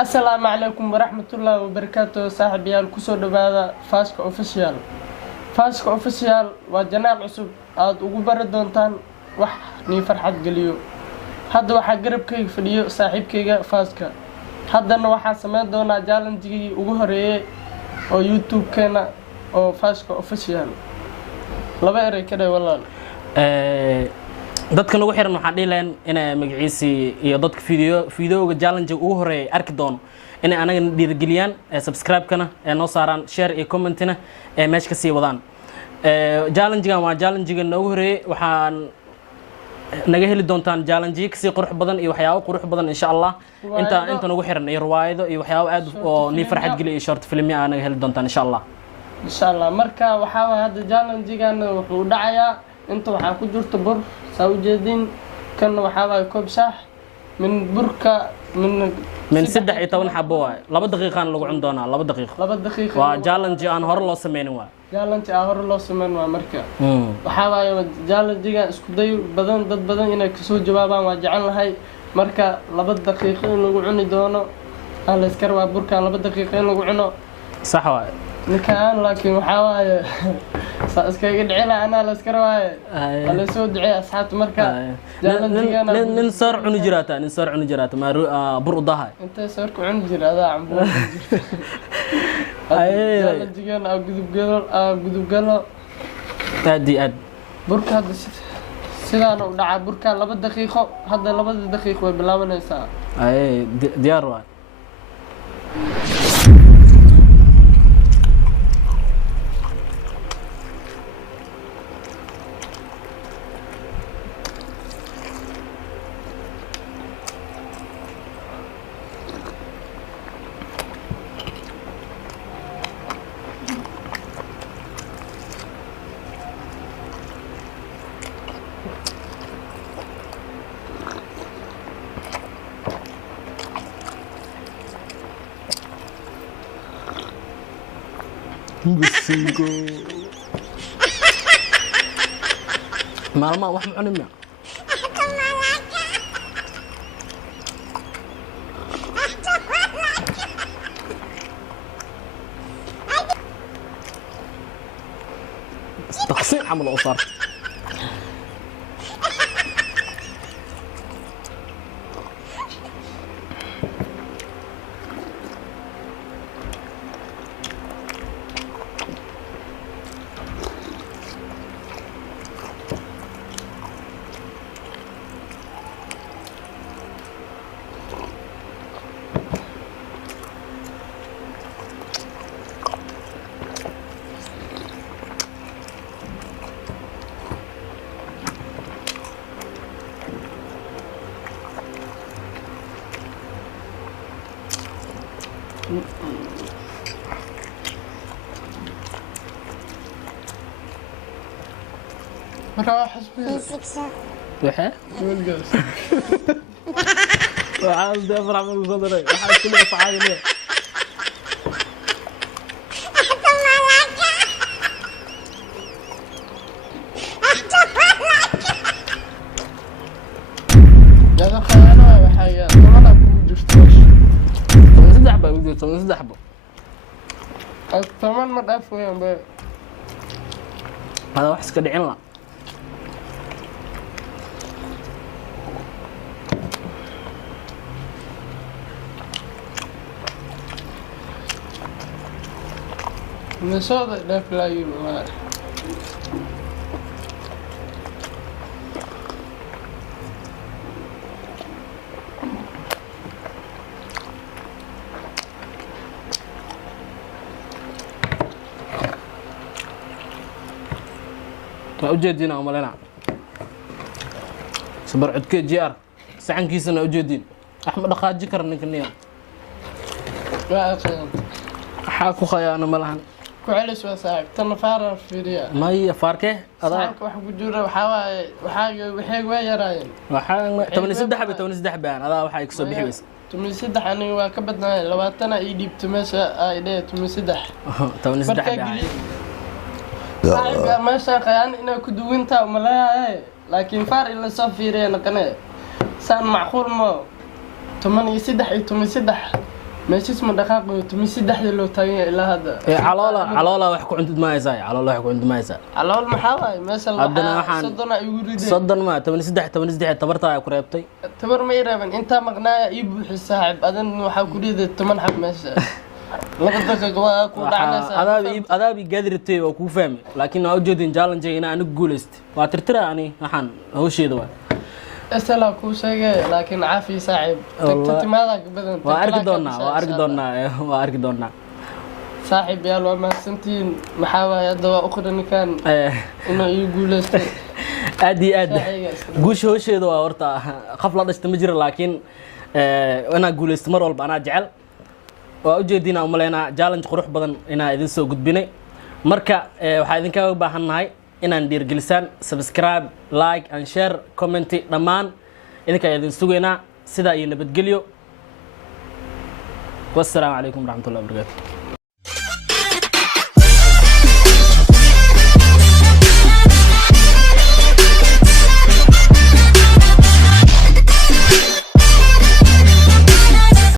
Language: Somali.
السلام عليكم ورحمة الله وبركاته صاحبي الكسور دبادة فاسك أوفيسيال وجناب عصب aad ugu bari doontaan wax nii farxad geliyo hadda waxa garabkayga fadhiyo saaxiibkayga faaska haddana waxa sameyn doonaa challenge-gii ugu horeeyay oo YouTube-keena oo faaska official laba eray ka dhay walaal dadka nagu xiran waxaan dhiileen inay magaciisi iyo dadka videoga challenge ugu horeeyay arki doono inay anaga dhiirigeliyaan subscribe-kana noo saaraan share iyo comment-na meesha ka sii wadaan challenge-gan waa challenge-ga noogu horeeyay waxaan naga heli doontaan challenge kasii qurux badan iyo waxyaabo qurux badan insha Allah inta nagu xiran iyo riwaayado iyo waxyaabo aad oo ni farxad geliyo iyo short film ah naga heli doontaan insha Allah marka waxa hadda challenge-gan wuxuu dhacayaa inta waxa ku jirto bur sawjeedin kan waxa koob shaah min burka من 16 حبه واي 2 دقيقة lagu cun doonaa 2 daqiiqo 2 daqiiqo waa challenge aan hore loo sameeyay waa challenge aan hore loo sameeyay waa marka waxa waaye challenge-ga isku day badan dad badan inay ka soo jawaabaan waa jecel lahay marka 2 daqiiqo in lagu cuni doono aan la iskar waa burka 2 daqiiqo in lagu cuno sax waay ninkaan laakiin waxa waaye iskaga dhicila ana la iskar waaye wala soo dhicay asxaabta marka nin sar cuni jiraata ma bur u dahay inta sar ku cuni jirada cambo challenge-gan gudub galo aadi burka hadda sidaan u dhaca burka 2 daqiiqo hadda 2 daqiiqo way bilaabanaysaa diyaar waay Busingo. Malma wax ma cunin ma. تقصير عمل أصار. راح حسبي وحه والجلس وعاوز افرح من صدري وحاس كل اصحابي ليه هذا خيانة وحاجة طبعا بوجدتش صدح بقى وجدت صدح بقى طبعا ما تعرف وين بقى هذا وحس كده عنا نصادق ده في العيون والله ujeedin aan malena sabar codkeed jiar saxankiisana ujeedin axmed dhaqaaji kar ninkaniya waa aqaan waxa ku khayaano malahan ku celis waa saaxiib tan faara fiiriya maya faarke adaa wax ku jira waxa waaye waxay way yaraayeen waxa 13 baan adaa waxa ay ka soo bixiyay 13 aniga waa ka badnaay 20 ay dhiibto meesha ay dhee 13 baan صاحب ما شاقيان إنه كدوينتا وملاها لكن فار إلا صفيرين قناة سان معقول ما تمن يسدح meeshiis ma dhaqaaqayo tumi saddexda loo taagan yahay ilaa hadda caloola wax ku cuntid maaysaa caloola wax ku cuntid maaysaa calool maxaa waaye meesha haddana waxaan soddona igu riday soddon ma 13 tabartaa ay ku reebtay tabar ma ireeban intaa maqnaaya ii buuxi saaxiib adan waxaa ku riday 10 xab meesha laba daqiiqo waa ku dhacnaysaa adaabi gaadiratay oo kuu fahmay laakiin waa ujeedin challenge ina anigu guuleystay waa tirtira ani waxaan hawsheeda waa asala ku sheegay laakiin caafi saaxiib tagtimaada badan waa arki doonaa saaxiib yaal waa mahadsantiin maxaa waaye hadda waa u qiranikaan inuu ii guuleystay aad iyo aad guusha hawsheeda waa horta qaf la dhashta ma jira laakiin inaa guuleysto mar walba anaa jecel waa ujeedinaa umaleynaa challenge qurux badan inaa idin soo gudbinay marka waxaa idinkaga baahannahay inaan dhiirgelisaan subscribe like and share comment dhammaan idinkaa idin sugaynaa sidaa iyo nabadgelyo wassalaamu calaykum waraxmatullahi wabarakaatu